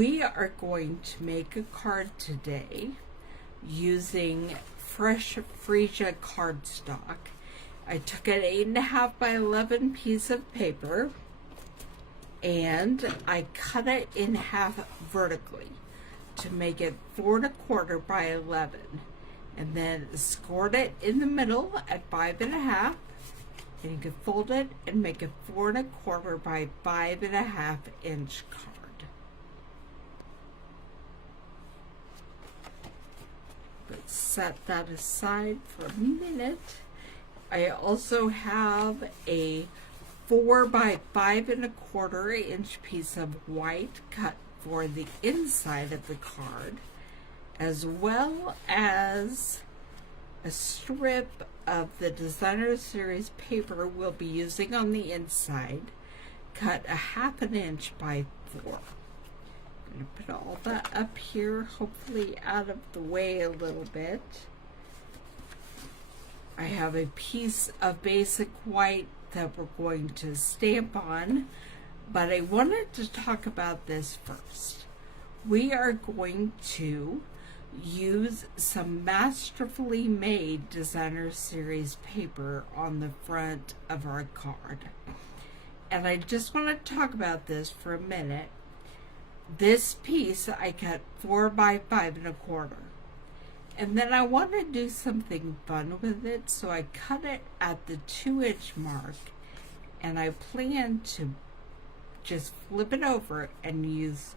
We are going to make a card today using fresh freesia cardstock. I took an 8.5 by 11 piece of paper and I cut it in half vertically to make it 4 1/4 by 11, and then scored it in the middle at 5.5, and you can fold it and make a 4 1/4 by 5.5 inch card. Let's set that aside for a minute. I also have a 4 by 5 1/4 inch piece of white cut for the inside of the card, as well as a strip of the Designer Series paper we'll be using on the inside, cut a 1/2 inch by 4. I'm going to put all that up here, hopefully out of the way a little bit. I have a piece of basic white that we're going to stamp on, but I wanted to talk about this first. We are going to use some masterfully made Designer Series paper on the front of our card. And I just want to talk about this for a minute. This piece I cut 4 by 5 1/4. And then I want to do something fun with it, so I cut it at the 2-inch mark, and I plan to just flip it over and use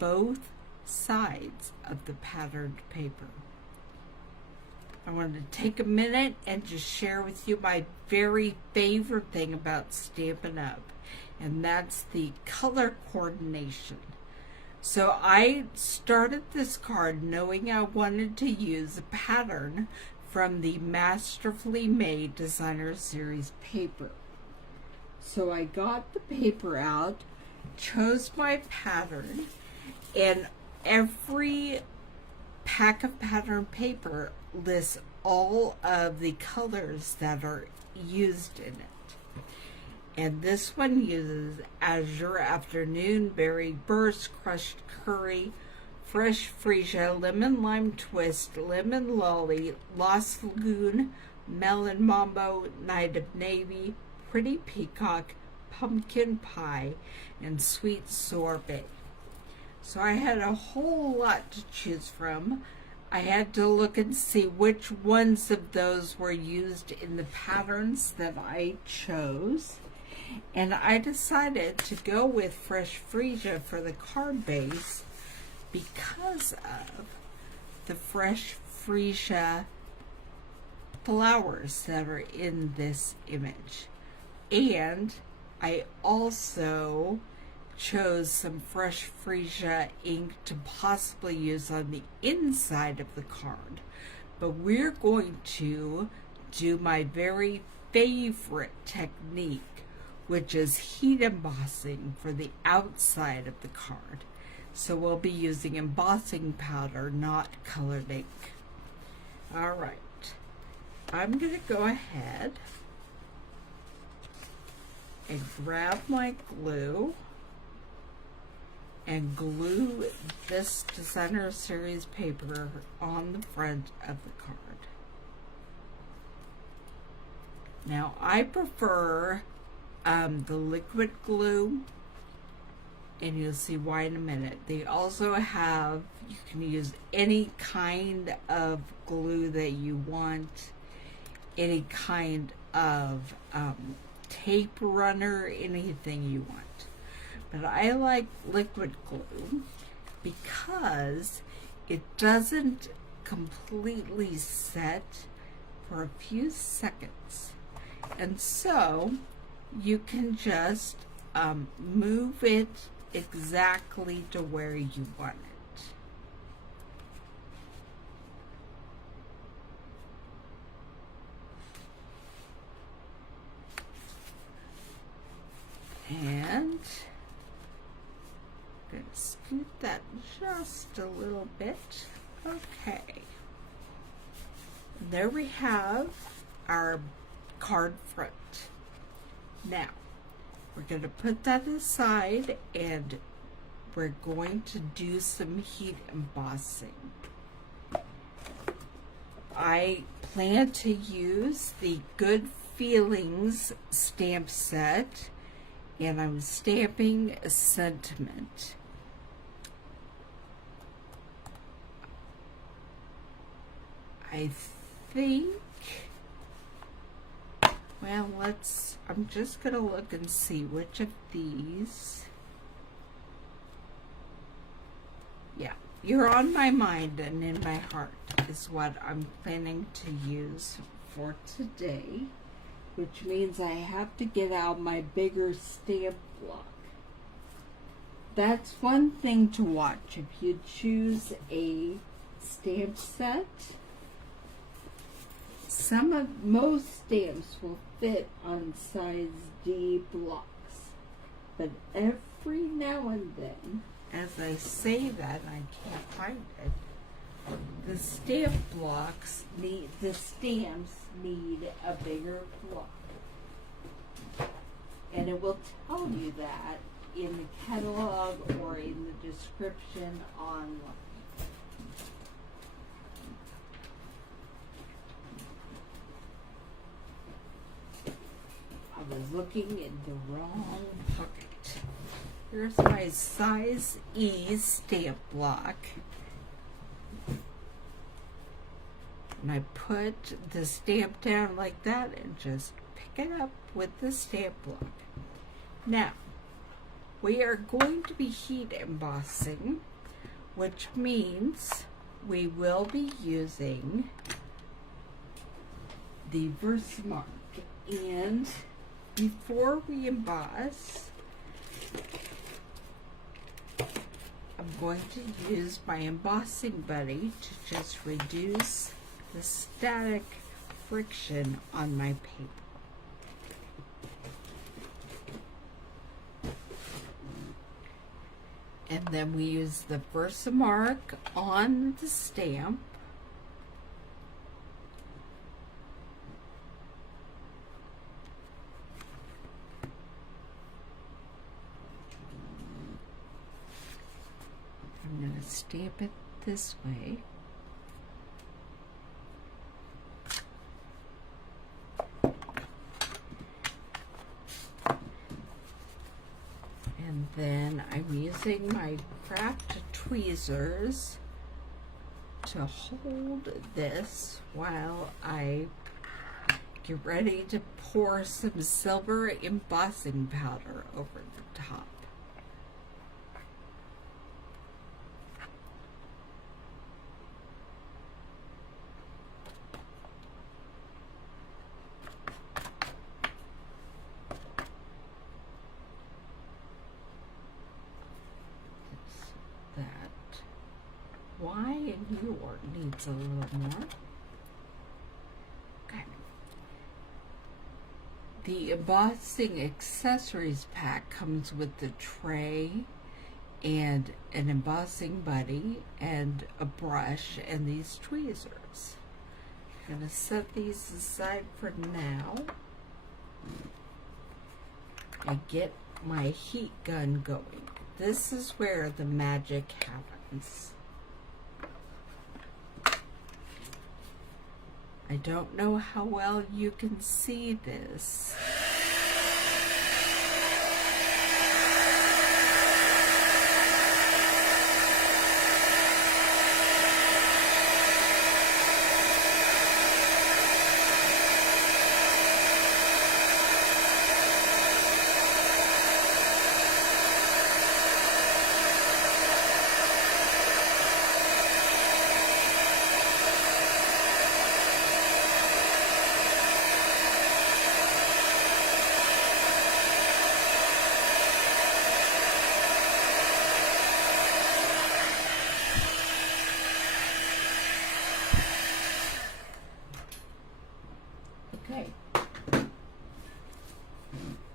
both sides of the patterned paper. I wanted to take a minute and just share with you my very favorite thing about Stampin' Up, and that's the color coordination. So I started this card knowing I wanted to use a pattern from the masterfully made Designer Series paper. So I got the paper out, chose my pattern, and every pack of pattern paper lists all of the colors that are used in it. And this one uses Azure Afternoon, Berry Burst, Crushed Curry, Fresh Freesia, Lemon Lime Twist, Lemon Lolly, Lost Lagoon, Melon Mambo, Night of Navy, Pretty Peacock, Pumpkin Pie, and Sweet Sorbet. So I had a whole lot to choose from. I had to look and see which ones of those were used in the patterns that I chose. And I decided to go with Fresh Freesia for the card base because of the Fresh Freesia flowers that are in this image. And I also chose some Fresh Freesia ink to possibly use on the inside of the card. But we're going to do my very favorite technique, which is heat embossing for the outside of the card. So we'll be using embossing powder, not colored ink. All right, I'm going to go ahead and grab my glue and glue this Designer Series paper on the front of the card. Now I prefer the liquid glue, and you'll see why in a minute. They also have, you can use any kind of glue that you want, any kind of tape runner, anything you want. But I like liquid glue because it doesn't completely set for a few seconds. And so you can just move it exactly to where you want it. And I'm going to scoot that just a little bit. Okay. There we have our card front. Now, we're going to put that aside and we're going to do some heat embossing. I plan to use the Good Feelings stamp set, and I'm stamping a sentiment. I think, well, I'm just going to look and see which of these. Yeah, You're on My Mind and In My Heart is what I'm planning to use for today, which means I have to get out my bigger stamp block. That's one thing to watch if you choose a stamp set. Most stamps will fit on size D blocks, but every now and then, as I say that, I can't find it, the stamps need a bigger block. And it will tell you that in the catalog or in the description online. I was looking in the wrong pocket. Here's my size E stamp block. And I put the stamp down like that and just pick it up with the stamp block. Now, we are going to be heat embossing, which means we will be using the Versamark. And before we emboss, I'm going to use my embossing buddy to just reduce the static friction on my paper. And then we use the Versamark on the stamp. I'm going to stamp it this way. And then I'm using my craft tweezers to hold this while I get ready to pour some silver embossing powder over the top. Why in your needs a little more. Okay. The embossing accessories pack comes with the tray and an embossing buddy and a brush and these tweezers. I'm going to set these aside for now and get my heat gun going. This is where the magic happens. I don't know how well you can see this.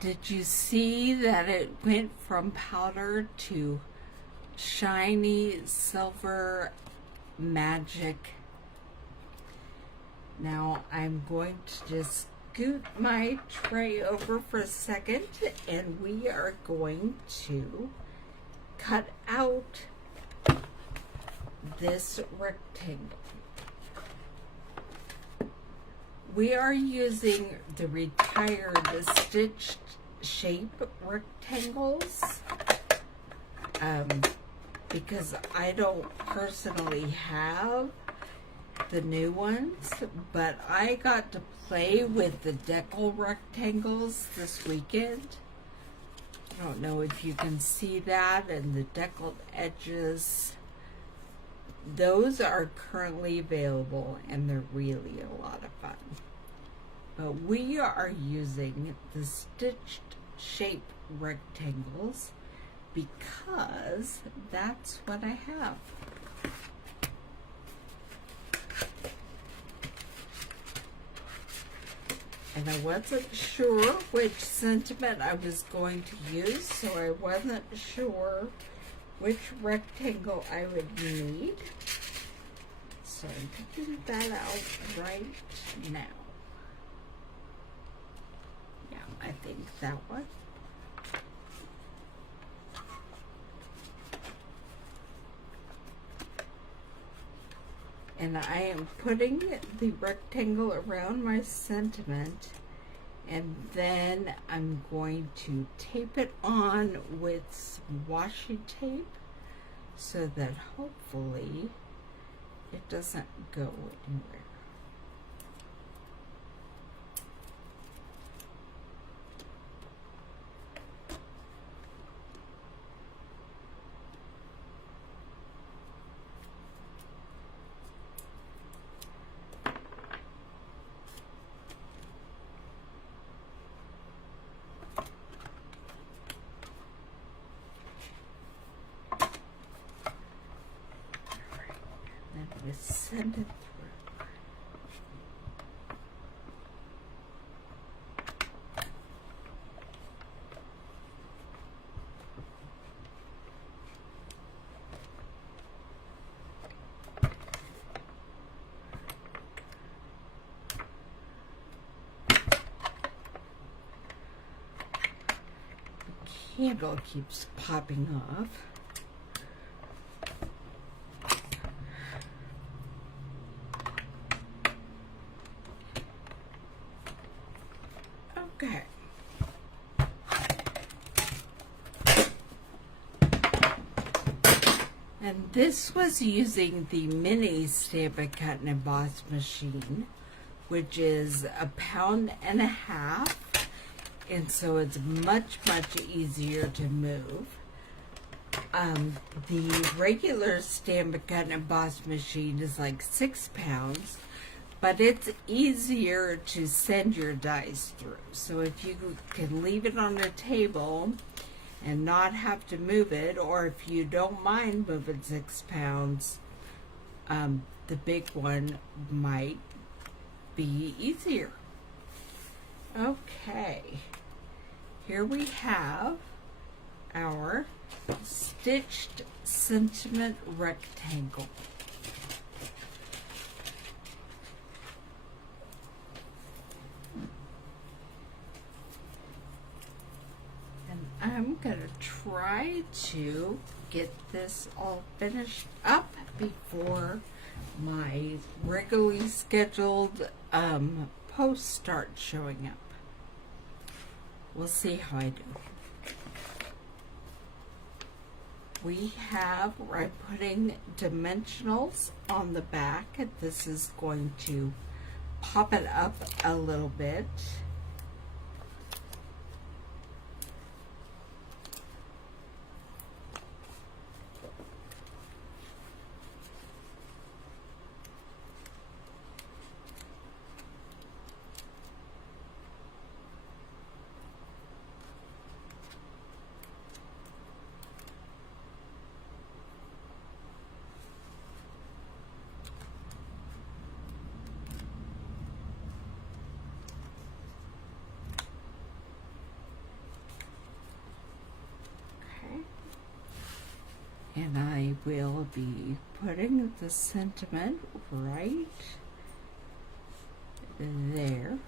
Did you see that it went from powder to shiny silver magic? Now I'm going to just scoot my tray over for a second and we are going to cut out this rectangle. We are using the retired stitched shape rectangles because I don't personally have the new ones, but I got to play with the decal rectangles this weekend. I don't know if you can see that, and the deckled edges. Those are currently available and they're really a lot of fun. But we are using the stitched shape rectangles because that's what I have. And I wasn't sure which sentiment I was going to use, so I wasn't sure which rectangle I would need. So I'm picking that out right now. Yeah, I think that one. And I am putting the rectangle around my sentiment, and then I'm going to tape it on with some washi tape so that hopefully it doesn't go anywhere. Send it through. The candle keeps popping off. Okay. And this was using the mini Stampin' Cut and Emboss machine, which is 1.5 pounds, and so it's much easier to move. The regular Stampin' Cut and Emboss machine is like 6 pounds, but it's easier to send your dies through. So if you can leave it on the table and not have to move it, or if you don't mind moving 6 pounds, the big one might be easier. Okay, here we have our stitched sentiment rectangle. I'm going to try to get this all finished up before my regularly scheduled posts start showing up. We'll see how I do. I'm putting dimensionals on the back, and this is going to pop it up a little bit. And I will be putting the sentiment right there.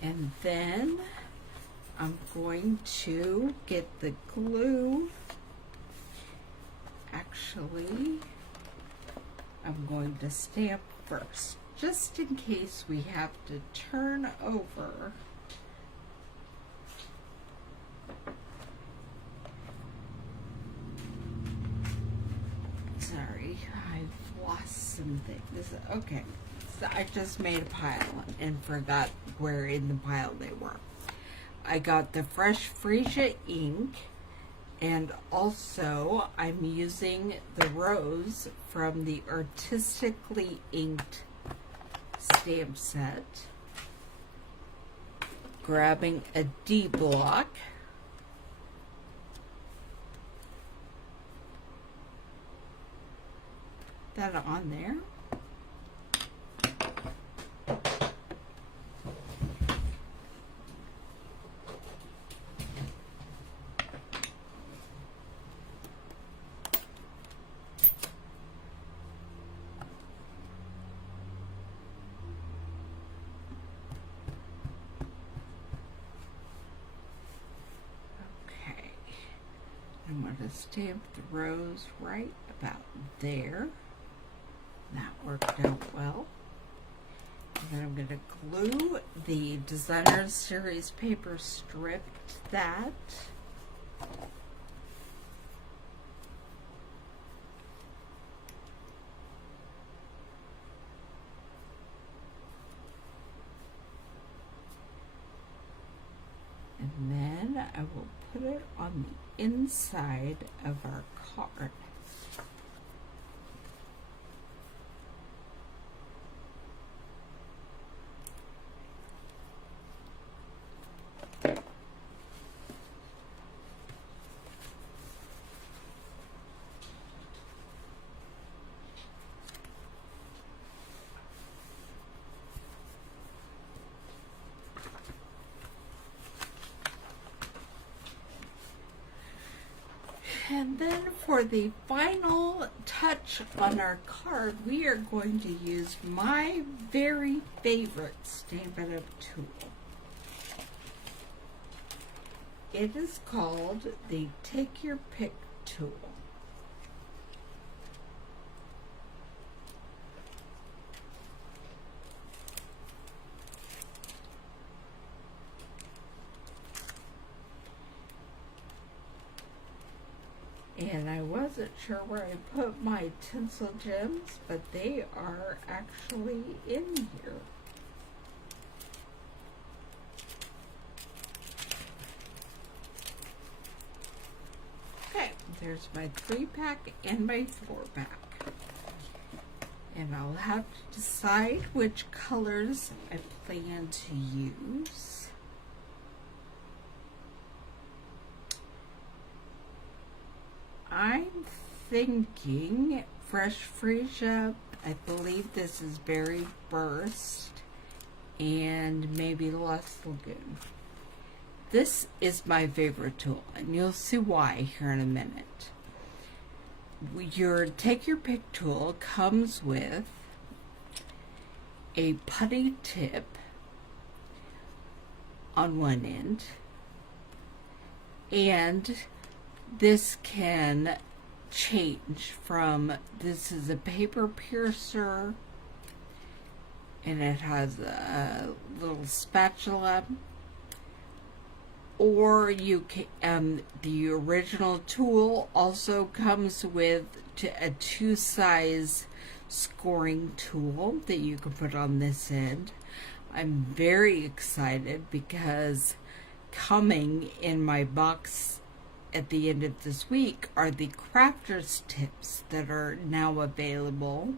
And then I'm going to get the glue. Actually, I'm going to stamp first, just in case we have to turn over. Sorry, I've lost some things. Okay, so I just made a pile and forgot where in the pile they were. I got the Fresh Freesia ink, and also I'm using the rose from the Artistically Inked stamp set. Grabbing a D block. That on there. Okay. I'm going to stamp the rose right about there. That worked out well. And then I'm going to glue the Designer Series paper strip to that. And then I will put it on the inside of our card. And then for the final touch on our card, we are going to use my very favorite Stampin' Up tool. It is called the Take Your Pick tool. And I wasn't sure where I put my tinsel gems, but they are actually in here. Okay, there's my 3-pack and my 4-pack. And I'll have to decide which colors I plan to use. I'm thinking Fresh Freesia. I believe this is Berry Burst, and maybe Lost Lagoon. This is my favorite tool, and you'll see why here in a minute. Your Take Your Pick tool comes with a putty tip on one end, and this can change from, this is a paper piercer, and it has a little spatula, or you can, the original tool also comes with a 2-size scoring tool that you can put on this end. I'm very excited because coming in my box at the end of this week are the crafter's tips that are now available,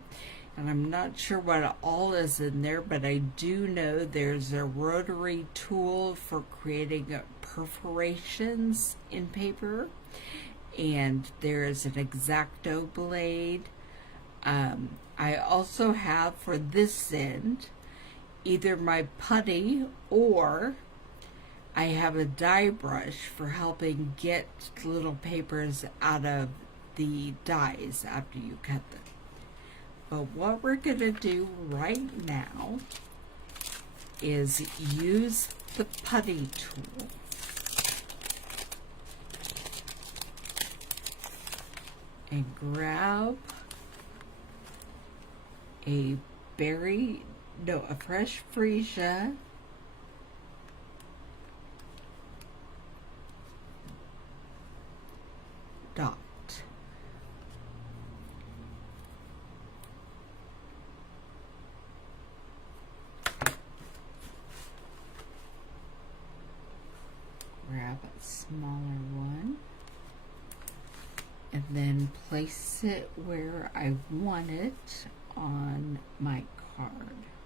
and I'm not sure what all is in there, but I do know there's a rotary tool for creating perforations in paper, and there's an X-Acto blade. I also have for this end either my putty, or I have a die brush for helping get little papers out of the dies after you cut them. But what we're going to do right now is use the putty tool. and grab a fresh freesia dot. Grab a smaller one and then place it where I want it on my card,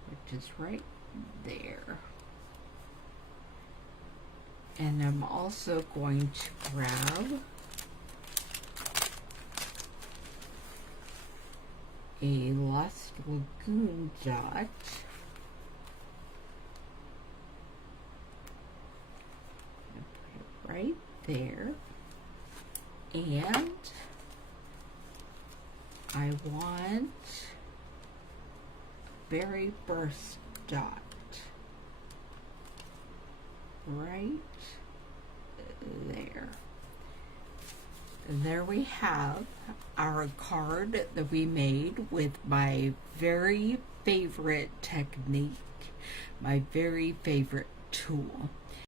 which is right there. And I'm also going to grab a Lost Lagoon dot right there, and I want a berry burst dot right there. And there we have our card that we made with my very favorite technique, my very favorite tool.